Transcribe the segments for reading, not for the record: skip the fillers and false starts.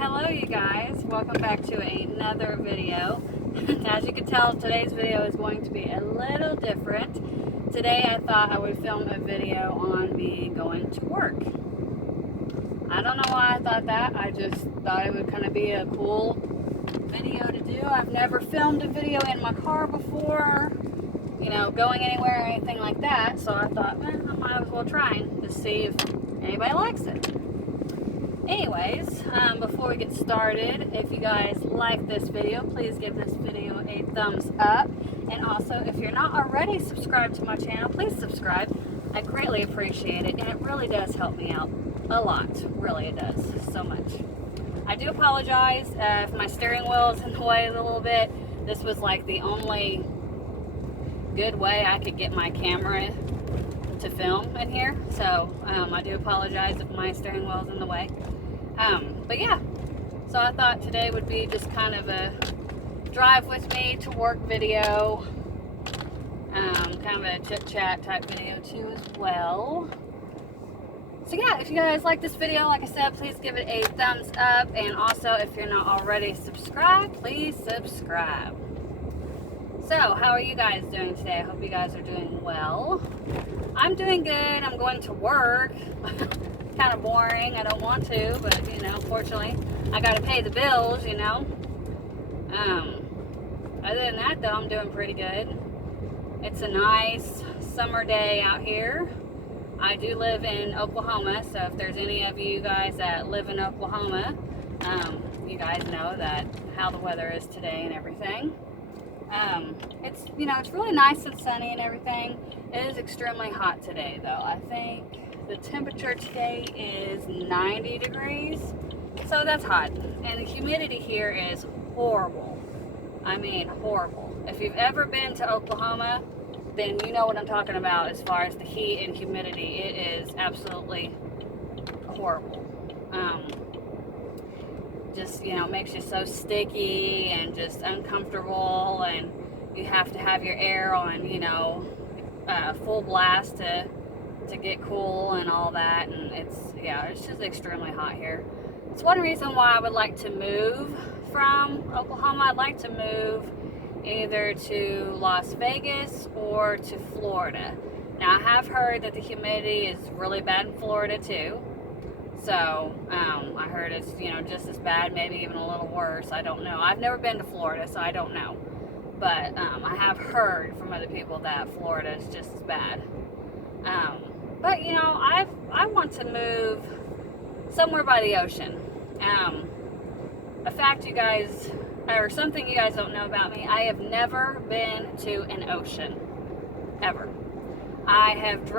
Hello you guys, welcome back to another video. As you can tell, today's video is going to be a little different. Today I thought I would film a video on me going to work. I don't know why I thought that, I just thought it would kind of be a cool video to do. I've never filmed a video in my car before, you know, going anywhere or anything like that, so I thought, I might as well try to see if anybody likes it. Anyways, before we get started, if you guys like this video, please give this video a thumbs up. And also, if you're not already subscribed to my channel, please subscribe. I greatly appreciate it, and it really does help me out a lot. Really, it does so much. I do apologize if my steering wheel is in the way a little bit. This was like the only good way I could get my camera to film in here. So, I do apologize if my steering wheel is in the way. But yeah, so I thought today would be just kind of a drive with me to work video, kind of a chit chat type video too as well. So yeah, if you guys like this video, like I said, please give it a thumbs up, and also if you're not already subscribed, please subscribe. So how are you guys doing today? I hope you guys are doing well. I'm doing good. I'm going to work. Kind of boring. I don't want to, but you know, fortunately, I got to pay the bills, you know. Other than that, though, I'm doing pretty good. It's a nice summer day out here. I do live in Oklahoma, so if there's any of you guys that live in Oklahoma, you guys know that how the weather is today and everything. It's, you know, it's really nice and sunny and everything. It is extremely hot today, though. I think the temperature today is 90 degrees, so that's hot. And the humidity here is horrible. I mean, horrible. If you've ever been to Oklahoma, then you know what I'm talking about as far as the heat and humidity. It is absolutely horrible. Just, you know, makes you so sticky and just uncomfortable, and you have to have your air on, you know, full blast to get cool and all that. And it's just extremely hot here. It's one reason why I would like to move from Oklahoma. I'd like to move either to Las Vegas or to Florida. Now I have heard that the humidity is really bad in Florida too. So, I heard it's, you know, just as bad, maybe even a little worse. I don't know. I've never been to Florida, so I don't know. But, I have heard from other people that Florida is just as bad. But, you know, I want to move somewhere by the ocean. A fact you guys, or something you guys don't know about me, I have never been to an ocean. Ever. I have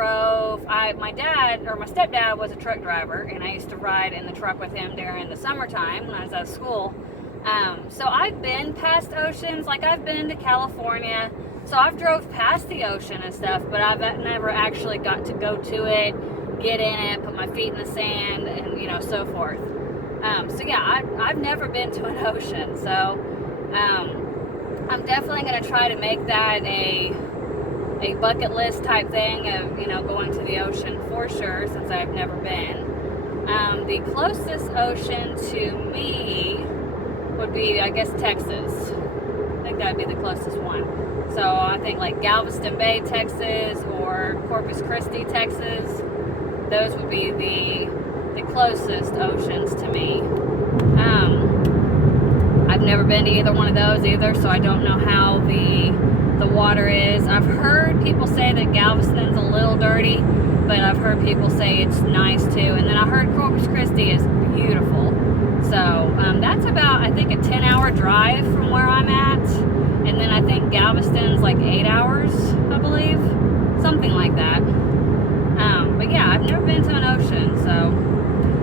my dad, or my stepdad, was a truck driver, and I used to ride in the truck with him during the summertime when I was out of school. So I've been past oceans, like I've been to California, so I've drove past the ocean and stuff, but I've never actually got to go to it, get in it, put my feet in the sand, and, you know, so forth. So yeah, I've never been to an ocean, so I'm definitely going to try to make that a bucket list type thing of, you know, going to the ocean for sure, since I've never been. The closest ocean to me would be, I guess, Texas. I think that would be the closest one. So I think like Galveston Bay, Texas, or Corpus Christi, Texas. Those would be the closest oceans to me. I've never been to either one of those either, so I don't know how the water is. I've heard people say that Galveston's a little dirty, but I've heard people say it's nice too. And then I heard Corpus Christi is beautiful. So that's about, I think, a 10-hour drive from where I'm at. And then I think Galveston's like 8 hours, I believe. Something like that. But yeah, I've never been to an ocean, so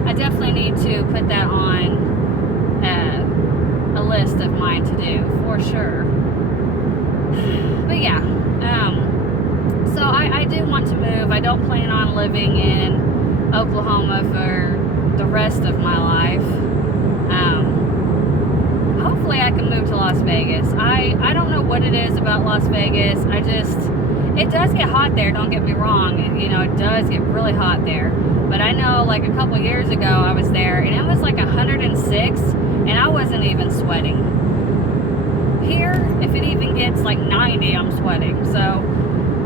I definitely need to put that on a list of mine to do, for sure. But yeah, so I do want to move. I don't plan on living in Oklahoma for the rest of my life. Hopefully I can move to Las Vegas. I don't know what it is about Las Vegas. It does get hot there, don't get me wrong. You know, it does get really hot there. But I know like a couple years ago I was there and it was like 106 even sweating. Here, if it even gets like 90, I'm sweating. So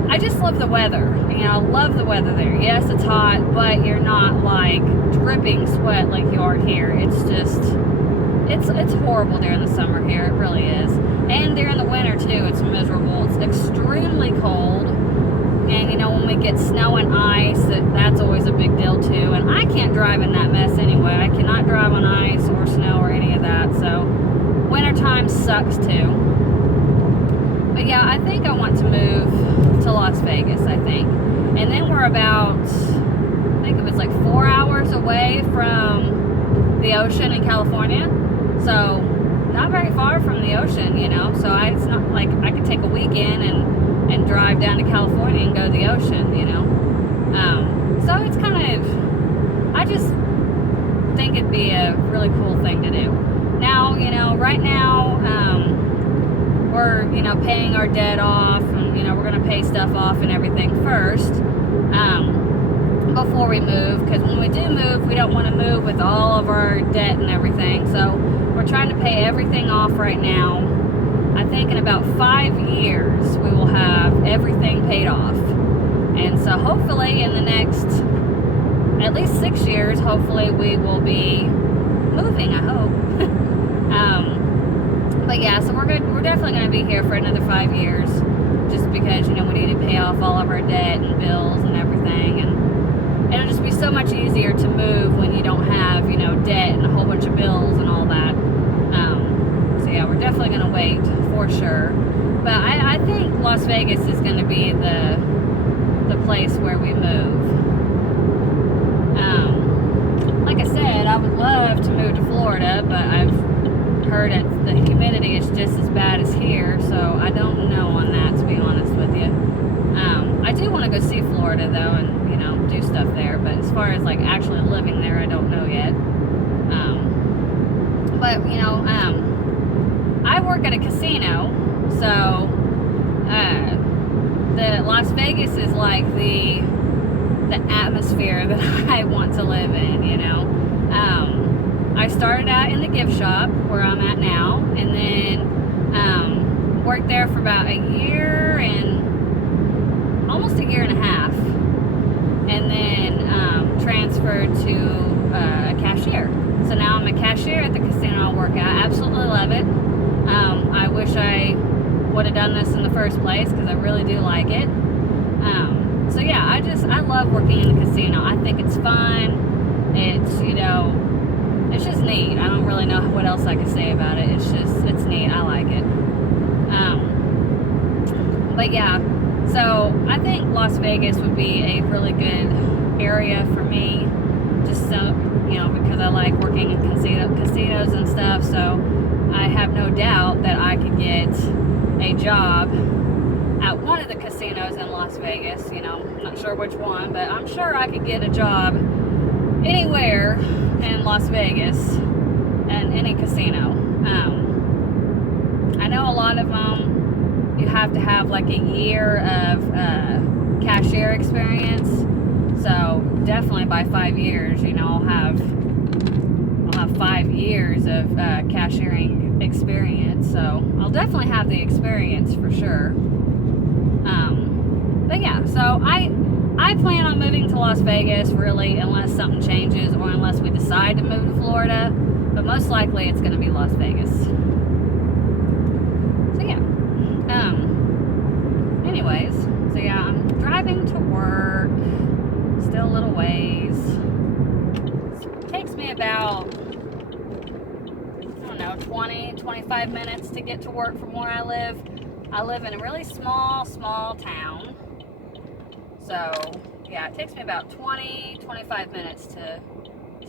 I just love the weather. You know, I love the weather there. Yes, it's hot, but you're not like dripping sweat like you are here. It's just, it's horrible during the summer here. It really is. And during the winter too, it's miserable. It's extremely cold. And you know, when we get snow and ice, that's always a big deal too. And I can't drive in that mess anyway. I cannot drive on ice or snow or any of that. So wintertime sucks too. But yeah, I think I want to move to Las Vegas, I think. And then we're about, I think it was like 4 hours away from the ocean in California. So not very far from the ocean, you know. So it's not like I could take a weekend and drive down to California and go to the ocean, you know. So it's kind of, I just think it'd be a really cool thing to do. Now, you know, right now, we're, you know, paying our debt off, and, you know, we're going to pay stuff off and everything first, before we move, because when we do move, we don't want to move with all of our debt and everything. So we're trying to pay everything off right now. I think in about 5 years we will have everything paid off, and so hopefully in the next at least 6 years, hopefully we will be moving, I hope. But yeah, so we're definitely going to be here for another 5 years, just because, you know, we need to pay off all of our debt and bills and everything, and it'll just be so much easier to move when you don't have, you know, debt and a whole bunch of bills and all that. So yeah, we're definitely going to wait for sure. But I think Las Vegas is going to be the place where we move. Like I said, I would love to move to Florida, but I've heard the humidity is just as bad as here, so I don't know on that, to be honest with you. I do want to go see Florida though, and, you know, do stuff there, but as far as like actually living there, I don't know yet. But you know, I work at a casino, so the Las Vegas is like the atmosphere that I want to live in, you know. I started out in the gift shop where I'm at now, and then worked there for about a year and almost a year and a half, and then transferred to a cashier. So now I'm a cashier at the casino I work at. I absolutely love it. I wish I would have done this in the first place, because I really do like it. So yeah, I love working in the casino. I think it's fun. It's, you know, it's just neat. I don't really know what else I could say about it. It's neat. I like it. But yeah, so I think Las Vegas would be a really good area for me, just so, you know, because I like working in casinos and stuff. So I have no doubt that I could get a job at one of the casinos in Las Vegas. You know, I'm not sure which one, but I'm sure I could get a job anywhere in Las Vegas and any casino. I know a lot of them, you have to have like a year of cashier experience. So definitely by 5 years, you know, I'll have 5 years of cashiering experience. So I'll definitely have the experience for sure. But yeah, so I plan on moving to Las Vegas, really, unless something changes or unless we decide to move to Florida. But most likely it's going to be Las Vegas. So yeah. Anyways, so yeah, I'm driving to work. Still a little ways. It takes me about, I don't know, 20-25 minutes to get to work from where I live. I live in a really small town. So yeah, it takes me about 20-25 minutes to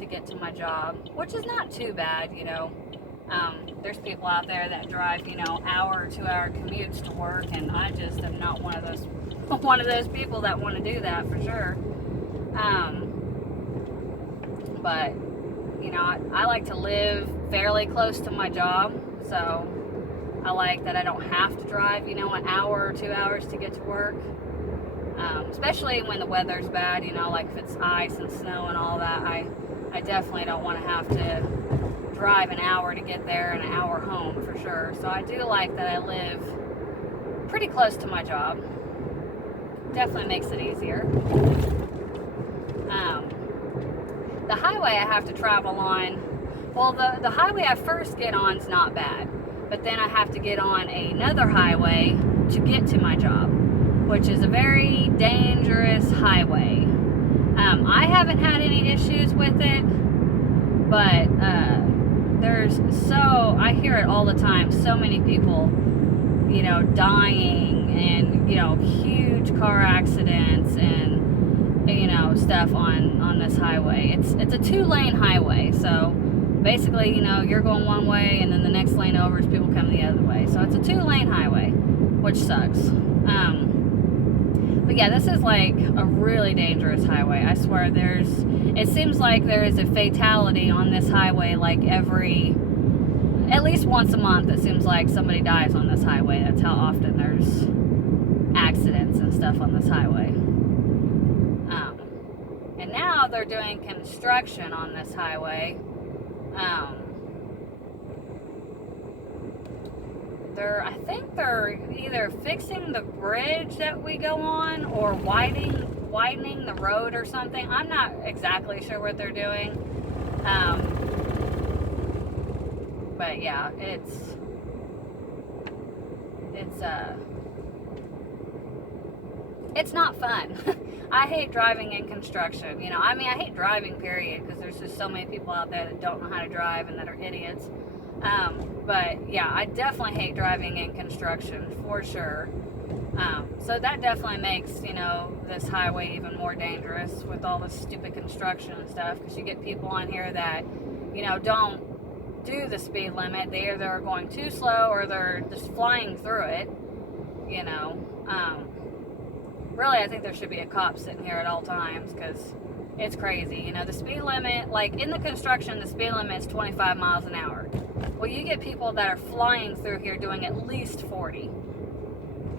get to my job, which is not too bad, you know. There's people out there that drive, you know, hour or 2 hour commutes to work, and I just am not one of those people that want to do that, for sure. But you know, I like to live fairly close to my job, so I like that I don't have to drive, you know, an hour or 2 hours to get to work. Especially when the weather's bad, you know, like if it's ice and snow and all that, I definitely don't want to have to drive an hour to get there and an hour home for sure. So I do like that I live pretty close to my job. Definitely makes it easier. The highway I have to travel on, well, the highway I first get on is not bad, but then I have to get on another highway to get to my job, which is a very dangerous highway. I haven't had any issues with it, but I hear it all the time, so many people, you know, dying and, you know, huge car accidents and, you know, stuff on this highway. It's a 2-lane highway, so basically, you know, you're going one way and then the next lane over is people coming the other way. So it's a 2-lane highway, which sucks. But yeah, this is like a really dangerous highway. I swear it seems like there is a fatality on this highway like at least once a month. It seems like somebody dies on this highway. That's how often there's accidents and stuff on this highway. And now they're doing construction on this highway. I think they're either fixing the bridge that we go on or widening the road or something. I'm not exactly sure what they're doing. But yeah, it's not fun. I hate driving in construction. You know, I mean, I hate driving, period, because there's just so many people out there that don't know how to drive and that are idiots. But yeah, I definitely hate driving in construction for sure. So that definitely makes, you know, this highway even more dangerous with all this stupid construction and stuff, because you get people on here that, you know, don't do the speed limit. They either are going too slow or they're just flying through it, you know. Really, I think there should be a cop sitting here at all times, because it's crazy. You know, the speed limit, like in the construction, the speed limit is 25 miles an hour. Well, you get people that are flying through here doing at least 40.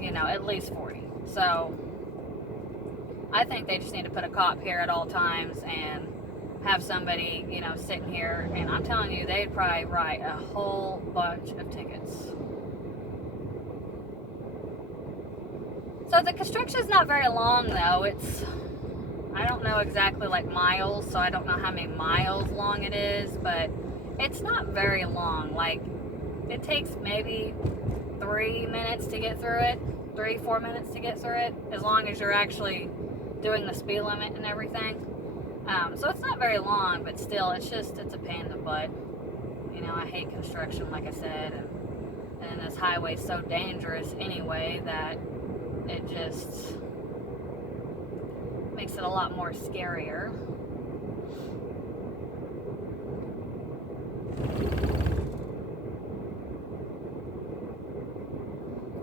You know, at least 40. So, I think they just need to put a cop here at all times and have somebody, you know, sitting here. And I'm telling you, they'd probably write a whole bunch of tickets. So the construction's not very long though. I don't know exactly like miles, so I don't know how many miles long it is, but it's not very long. Like, it takes maybe 3 minutes to get through it, 3-4 minutes to get through it, as long as you're actually doing the speed limit and everything. So it's not very long, but still, it's a pain in the butt. You know, I hate construction, like I said, and this highway's so dangerous anyway that it just makes it a lot more scarier.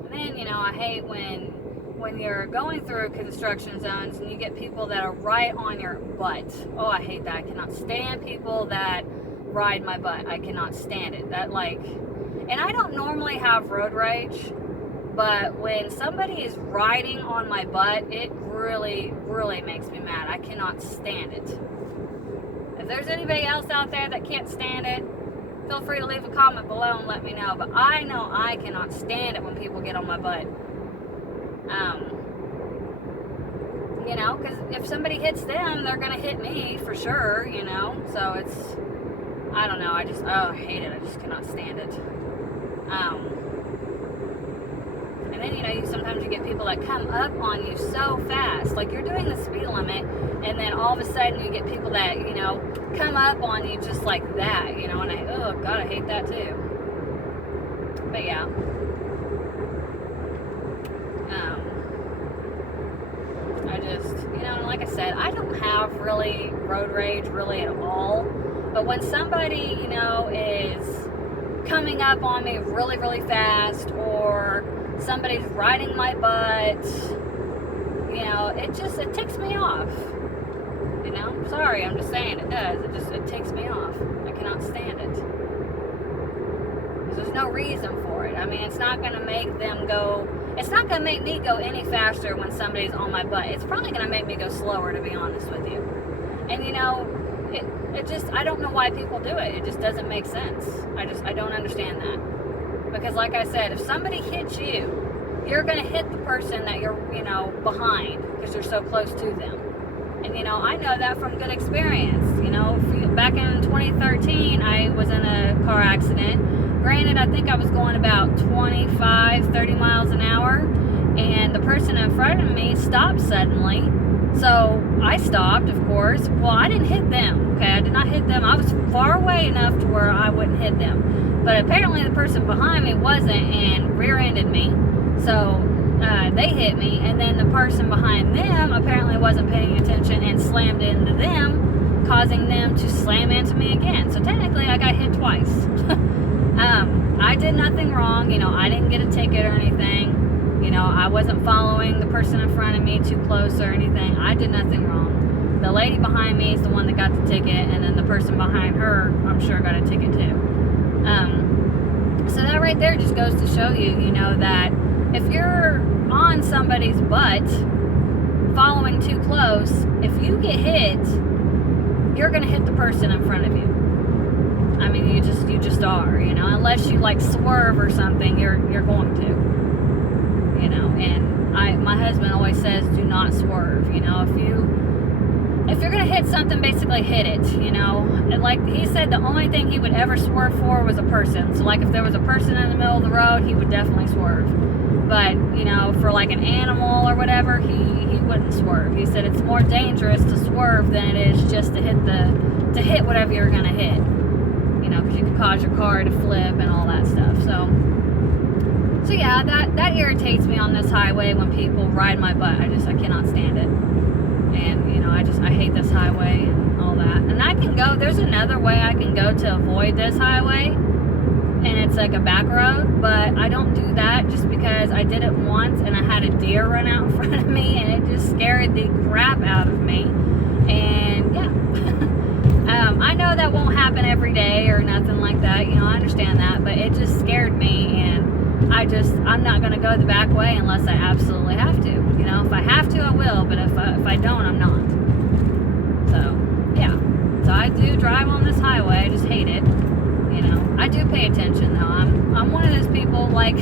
And then, you know, I hate when you're going through construction zones and you get people that are right on your butt. Oh, I hate that. I cannot stand people that ride my butt. I cannot stand it. And I don't normally have road rage, but when somebody is riding on my butt, it really, really makes me mad. I cannot stand it. If there's anybody else out there that can't stand it, feel free to leave a comment below and let me know. But I know I cannot stand it when people get on my butt. You know, because if somebody hits them, they're going to hit me for sure, you know. So I don't know. I hate it. I just cannot stand it. And then, you know, sometimes you get people that come up on you so fast. Like, you're doing the speed limit, and then all of a sudden you get people that, you know, come up on you just like that, you know, and God, I hate that too. But yeah. You know, like I said, I don't have really road rage really at all. But when somebody, you know, is coming up on me really, really fast, or somebody's riding my butt, you know, it ticks me off. You know, sorry, I'm just saying it does. It ticks me off. I cannot stand it. There's no reason for it. I mean, it's not going to make me go any faster when somebody's on my butt. It's probably going to make me go slower, to be honest with you. And, you know, I don't know why people do it. It just doesn't make sense. I don't understand that. Because like I said, if somebody hits you, you're going to hit the person that you're, behind because you're so close to them. And, I know that from good experience. Back in 2013, I was in a car accident. Granted, I think I was going about 25, 30 miles an hour. And the person in front of me stopped suddenly. So I stopped, of course. Well, I didn't hit them. Okay, I did not hit them. I was far away enough to where I wouldn't hit them. But apparently the person behind me wasn't and rear-ended me. So they hit me, and then the person behind them apparently wasn't paying attention and slammed into them, causing them to slam into me again. So technically I got hit twice. I did nothing wrong. I didn't get a ticket or anything. I wasn't following the person in front of me too close or anything. I did nothing wrong. The lady behind me is the one that got the ticket, and then the person behind her, I'm sure, got a ticket too. So that right there just goes to show you, that if you're on somebody's butt, following too close, if you get hit, you're going to hit the person in front of you. I mean, you just are, unless you like swerve or something, you're going to. And my husband always says, do not swerve. If you're gonna hit something, basically hit it. And like he said, the only thing he would ever swerve for was a person. So like if there was a person in the middle of the road, he would definitely swerve. But for like an animal or whatever, he wouldn't swerve. He said it's more dangerous to swerve than it is just to hit whatever you're gonna hit. Because you can cause your car to flip and all that stuff. So yeah, that irritates me on this highway when people ride my butt. I cannot stand it. And, I hate this highway and all that. And there's another way I can go to avoid this highway. And it's like a back road, but I don't do that just because I did it once and I had a deer run out in front of me and it just scared the crap out of me. And yeah. I know that won't happen every day or nothing like that. I understand that, but it just scared me, and I'm not going to go the back way unless I absolutely have to. If I have to, I will, but if I don't, I'm not. So, yeah. So I do drive on this highway. I just hate it. I do pay attention, though. I'm one of those people, like,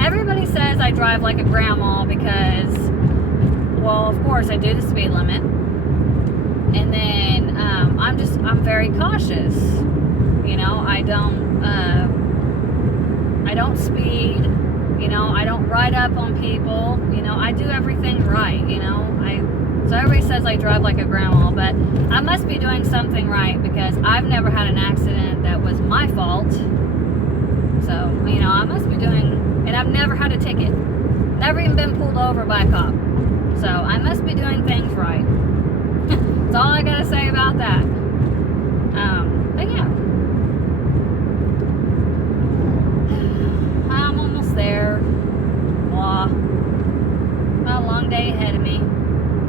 everybody says I drive like a grandma because, well, of course, I do the speed limit. And then, I'm very cautious. I don't speed, I don't ride up on people, I do everything right, so everybody says I drive like a grandma, but I must be doing something right because I've never had an accident that was my fault. So, I must be doing, and I've never had a ticket, never even been pulled over by a cop. So I must be doing things right. That's all I gotta say about that. But yeah. I'm almost there. Blah. Got a long day ahead of me.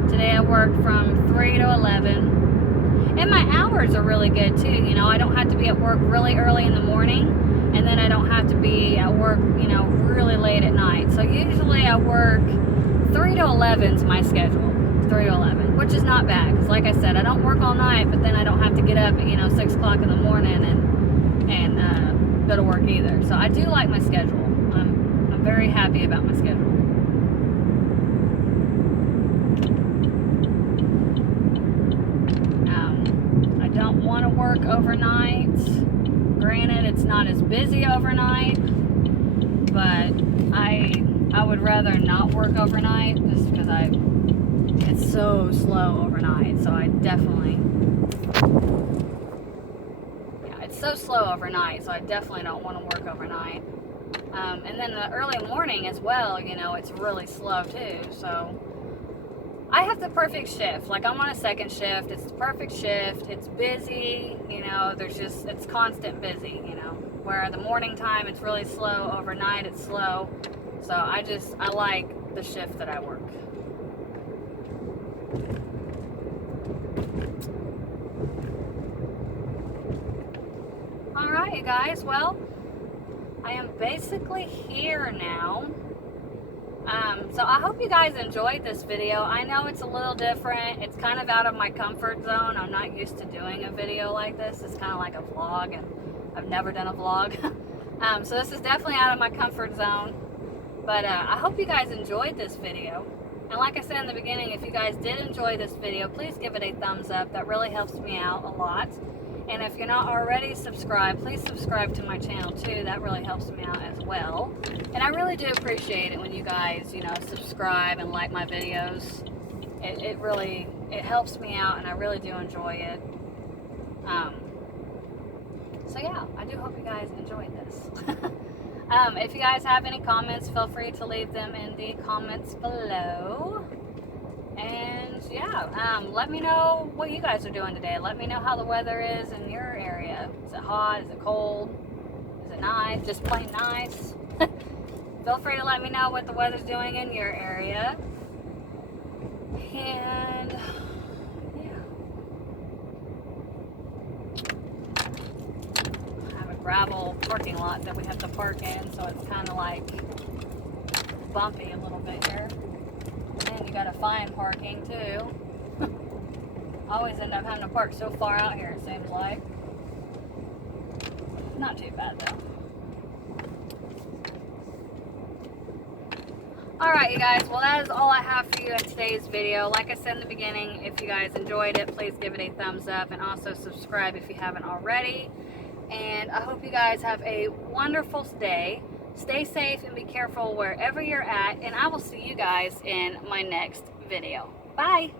Today I worked from 3 to 11. And my hours are really good too. I don't have to be at work really early in the morning. And then I don't have to be at work, really late at night. So usually I work 3 to 11 is my schedule. 3 to 11, which is not bad. Because like I said, I don't work all night, but then I don't have to get up at, 6 o'clock in the morning and go to work either. So I do like my schedule. I'm very happy about my schedule. I don't want to work overnight. Granted, it's not as busy overnight, but I would rather not work overnight just because it's so slow overnight. So I definitely, it's so slow overnight. So I definitely don't want to work overnight. And then the early morning as well, it's really slow too. So I have the perfect shift. Like I'm on a second shift. It's the perfect shift. It's busy. It's constant busy. Where the morning time it's really slow. Overnight it's slow. So I like the shift that I work. All right, you guys. Well, I am basically here now. So I hope you guys enjoyed this video. I know it's a little different. It's kind of out of my comfort zone. I'm not used to doing a video like this. It's kind of like a vlog, and I've never done a vlog. So this is definitely out of my comfort zone. But I hope you guys enjoyed this video. And like I said in the beginning, if you guys did enjoy this video, please give it a thumbs up. That really helps me out a lot. And if you're not already subscribed, please subscribe to my channel too. That really helps me out as well. And I really do appreciate it when you guys, you know, subscribe and like my videos. It really helps me out, and I really do enjoy it. So yeah, I do hope you guys enjoyed this. If you guys have any comments, feel free to leave them in the comments below. And yeah, let me know what you guys are doing today. Let me know how the weather is in your area. Is it hot? Is it cold? Is it nice? Just plain nice? Feel free to let me know what the weather's doing in your area. And yeah, I have a gravel parking lot that we have to park in, so it's kind of like bumpy a little bit here. And you gotta find parking too. Always end up having to park so far out here, it seems like. Not too bad though. Alright you guys, well that is all I have for you in today's video. Like I said in the beginning, if you guys enjoyed it, please give it a thumbs up, and also subscribe if you haven't already. And I hope you guys have a wonderful day. Stay safe and be careful wherever you're at, and I will see you guys in my next video. Bye!